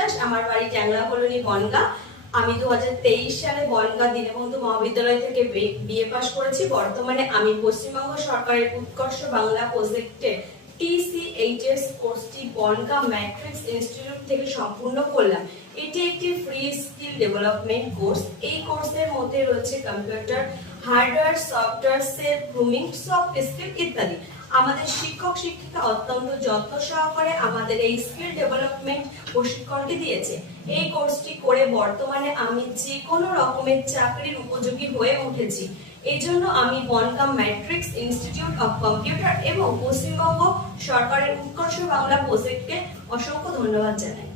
বিশ্বাস, আমার বাড়ি ট্যাংরা কলোনি বনগাঁ। আমি 2023 সালে বনগাঁ দীনবন্ধু মহাবিদ্যালয় থেকে বিএ পাস করেছি। বর্তমানে আমি পশ্চিমবঙ্গ সরকারের উৎকর্ষ বাংলা প্রজেক্টে TCHS কোর্সটি বনগাঁ ম্যাট্রিক্স ইনস্টিটিউট থেকে সম্পূর্ণ করলাম। এটি একটি ফ্রি স্কিল ডেভেলপমেন্ট কোর্স। এই কোর্সের মধ্যে রয়েছে computer, hardware, software, self grooming, soft skill ইত্যাদি। আমাদের শিক্ষক শিক্ষিকা অত্যন্ত যত্ন সহকারে আমাদের এই স্কিল ডেভেলপমেন্ট প্রশিক্ষণটি দিয়েছে। এই কোর্সটি করে বর্তমানে আমি যে কোনো রকমের চাকরির উপযোগী হয়ে উঠেছি। এই জন্য আমি Bongaon matrix institute of computer এবং পশ্চিমবঙ্গ সরকারের উৎকর্ষ বাংলা প্রজেক্টকে অসংখ্য ধন্যবাদ জানাই।